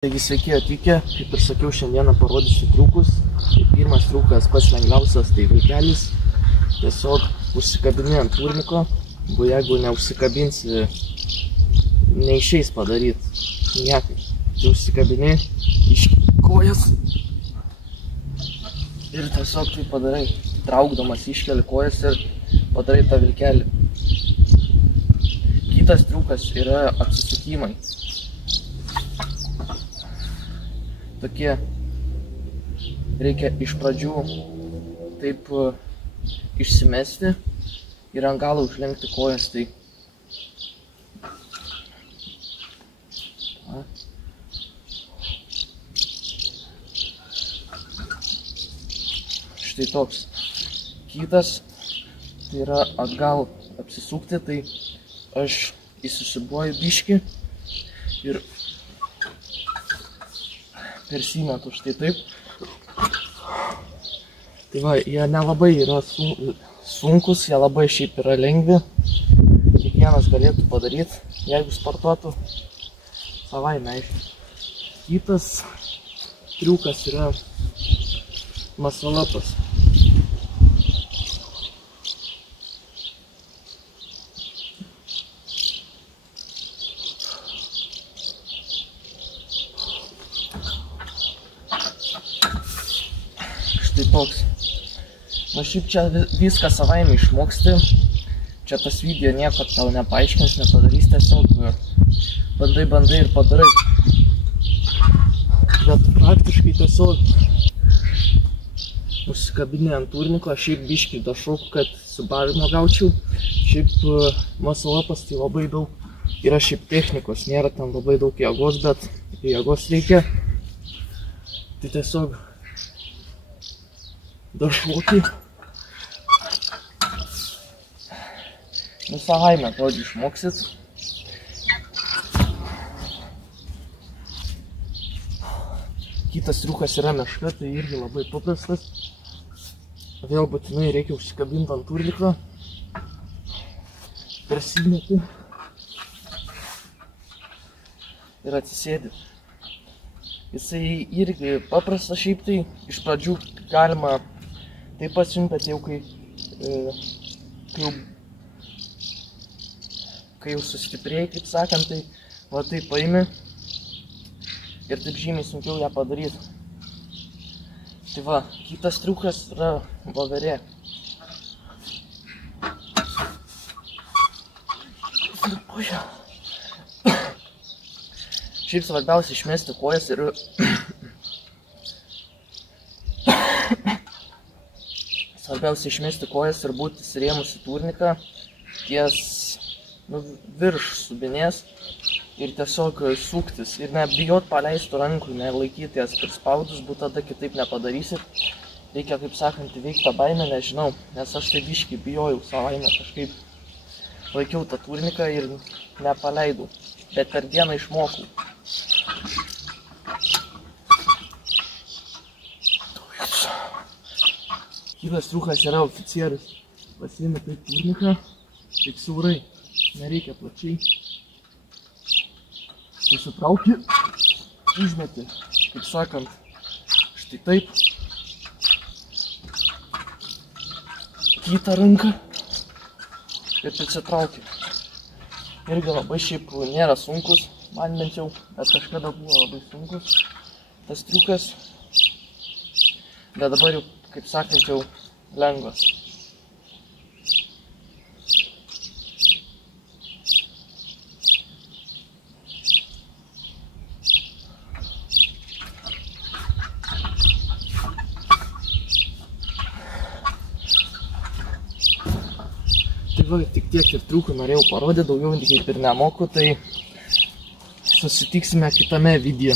Taigi sveiki atvykę, kaip ir sakiau, šiandieną parodysiu triukus. Pirmas triukas pats lengviausias, tai vilkelis. Tiesiog užsikabini ant turniko, jeigu neužsikabinsi, neišeis padaryti niekaip. Tai užsikabini iš kojas ir tiesiog tai padarai, traukdamas iškeli kojas ir padarai tą vilkelį. Kitas triukas yra apsisukimai. Tokie reikia iš pradžių taip išsimesti ir ant galo užlenkti kojas. Tai štai toks. Kitas tai yra atgal apsisukti, tai aš įsisibuoju biškį ir persimetu štai taip. Tai va, jie nelabai yra sunkus, jie labai šiaip yra lengvi. Kiekvienas galėtų padaryti, jeigu sportuotų savaime, aišku. Kitas triukas yra muscle-upas. Štai toks. Na šiaip čia viską savaime išmoksti. Čia tas video nieko tau nepaaiškins, nepadarys, tiesiog bandai ir padarai. Bet praktiškai tiesiog užsikabini ant turniko, šiaip biškį dašoku, kad subavimo gaučiau. Šiaip muscle-upas tai labai daug yra šiaip technikos, nėra ten labai daug jėgos, bet jėgos reikia. Tai tiesiog dašokį. Nu, savaime, žodžiu, išmoksit. Kitas triukas yra meška, tai irgi labai paprastas. Vėl būtinai reikia užsikabinti ant turniko. Persimeti. Ir atsisėdi. Jisai irgi paprastas šiaip tai. Iš pradžių galima taip pasiimti, bet jau kai jau sustiprėjai, kaip sakant, tai va taip paimi ir taip žymiai sunkiau ją padaryti. Tai va, kitas triukas yra voverė. Šiaip svarbiausia išmesti kojas ir būti įsirėmus į turniką ties virš subinės ir tiesiog suktis. Ir nebijot paleistų rankų, nelaikyti jas prispaudus, būt tada kitaip nepadarysit. Reikia, kaip sakant, įveikti tą baimę, nežinau, nes aš tai biškį bijojau savaime, kažkaip laikiau tą turniką ir nepaleidau. Bet per dieną išmokau. Kitas triukas yra oficierius. Pasiimi taip turniką, taip siaurai, nereikia plačiai. Susitrauki, užmeti, kaip sakant, štai taip. Kitą ranką ir atsitrauki. Irgi labai šiaip nėra sunkus, man bent jau, bet kažkada buvo labai sunkus tas triukas. Bet dabar jau, kaip sakant, jau lengvas. Tai va, tik tiek ir triukų norėjau parodyti, daugiau kaip ir nemoku, tai susitiksime kitame video.